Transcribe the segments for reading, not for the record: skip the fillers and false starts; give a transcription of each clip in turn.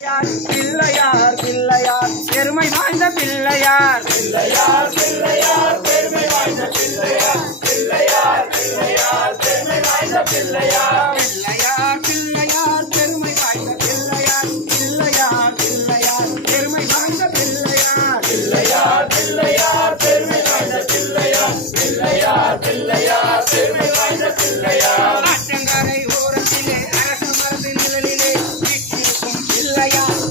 பிள்ளையார் பிள்ளையார் பெருமை வாய்ந்த பிள்ளையார் பிள்ளையார் பிள்ளையார் பெருமை வாய்ந்த பிள்ளையார் பிள்ளையார் பிள்ளையார் பெருமை வாய்ந்த பிள்ளையார் பிள்ளையார் பிள்ளையார் பெருமை வாய்ந்த பிள்ளையார் பிள்ளையார் பிள்ளையார் பெருமை வாய்ந்த பிள்ளையார் பிள்ளையார் பிள்ளையார் பெருமை வாய்ந்த பிள்ளையார் பிள்ளையார் பிள்ளையார் பெருமை வாய்ந்த பிள்ளையார் ஆற்றங்கரை ஓரத்திலே அரசு மரத்து நிழலிலே வீட்டிற்கும் பிள்ளையார்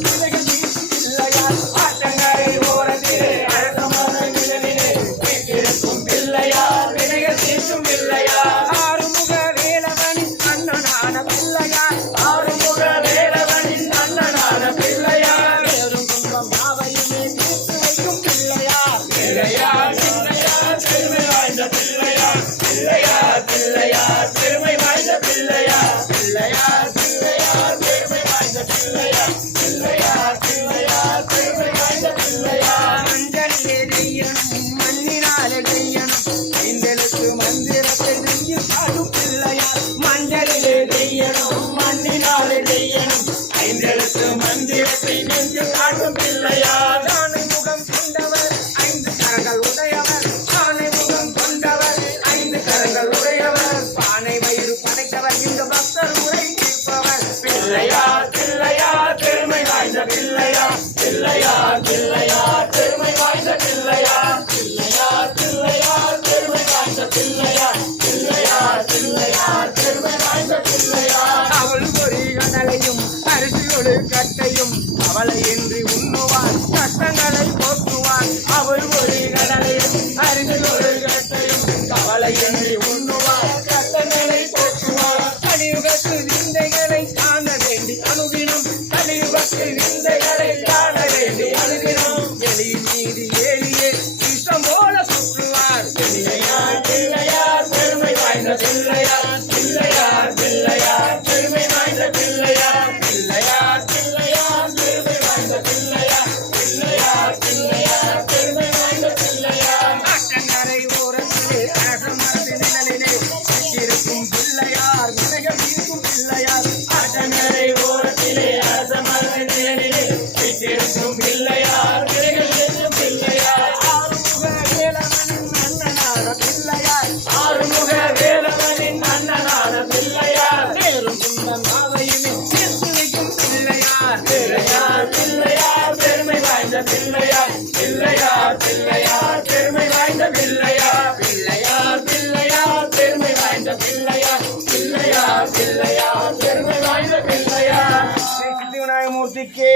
பிள்ளையார் ஆற்றங்கரை ஓரத்திலே அரச மர நிழலிலே வீட்டிற்கும் பிள்ளையார் வினைகள் தீர்க்கும் பிள்ளையார் ஆறுமுக வேலவனின் அண்ணனான பிள்ளையார் ஆறுமுக வேலவனின் அண்ணனான பிள்ளையார் பெரும் துன்பம் யாவையுமே தீர்த்து வைக்கும் பிள்ளையார் பிள்ளையார் பிள்ளையார் பெருமை வாய்ந்த பிள்ளையார் பிள்ளையார் பிள்ளையார் பெருமை வாய்ந்த பிள்ளையார் பிள்ளையார் பிள்ளையார் பெருமை வாய்ந்த பிள்ளையார் பிள்ளையார் பிள்ளையார் பெருமை வாய்ந்த பிள்ளையார் மஞ்சளிலே நெய்யணும் மண்ணினாலே நெய்யணும் ஐந்தெழுத்து மந்திரத்தை நெஞ்சில் பாடும் பிள்ளையார் மஞ்சளிலே நெய்யணும் மண்ணினாலே நெய்யணும் ஐந்தெழுத்து மந்திரத்தை நெஞ்சில் காட்டும் பிள்ளையார் ஆனை முகம் கொண்டவர் ஐந்து கரங்கள் உடையவர் ஆனை முகம் கொண்டவர் ஐந்து கரங்கள் உடையவர் பானை வயிறு படைத்தவர் இந்த பக்தர் முறை கேட்பவர் பிள்ளையார் பிள்ளையார் பெருமை வாய்ந்த பிள்ளையார் பிள்ளையார் பிள்ளையார் பெருமை வாய்ந்த பிள்ளையார் பிள்ளையார் பிள்ளையார் பெருமை வாய்ந்த பிள்ளையார் பிள்ளையார் பிள்ளையார் பெருமை வாய்ந்த பிள்ளையார் அவள் ஒரு கடலையும் அரிசியொடு கட்டையும் அவளை என்று உண்ணுவார் கஷ்டங்களை போக்குவார் அவள் ஒரு கடலையும் அரிசியொரு கட்டையும் கவலை என்று உண்ணுவார் கட்டங்களை போக்குவார் கலியுகத்து விந்தைகளை காண வேண்டி அனுதினம் கலியுகத்து விந்தைகளை காண வேண்டி அழுகிறோம் எலி மீது ஏழியே இஷ்டம் போல சுற்றுவார் பிள்ளையார் பிள்ளையார் பெருமை வாய்ந்த பிள்ளையார் பிள்ளையார் பிள்ளையார் பெருமை வாய்ந்த பிள்ளையார் பிள்ளையார் பிள்ளையார் பெருமை வாய்ந்த பிள்ளையார் பிள்ளையார் பிள்ளையார் பெருமை வாய்ந்த பிள்ளையார் ஆற்றங்கரை ஓரத்திலே அரச மரத்து நிழலிலே இருக்கும் பிள்ளையார் வினைகள் தீர்க்கும் பிள்ளையார் ஆற்றங்கரை ஓரத்திலே அரச மரத்திலே வீட்டிற்கும் பிள்ளையார் வினைகள் தீர்க்கும் பிள்ளையார் ஆறுமுக வேலவனின் அண்ணனான பிள்ளையார் ஆறுமுக வேலவனின் அண்ணனான பிள்ளையார் பேரும் துன்பம் யாவையுமே தீர்த்து வைக்கும் பிள்ளையார் பிள்ளையார் பிள்ளையார் பெருமை வாய்ந்த பிள்ளையார் பிள்ளையார் பிள்ளையார் பெருமை வாய்ந்த பிள்ளையார் பிள்ளையார் பிள்ளையார் பெருமை வாய்ந்த பிள்ளையார் பிள்ளையார் பிள்ளையார் பெருமை வாய்ந்த பிள்ளையார் ஸ்ரீ சித்தி விநாயகமூர்த்திக்கு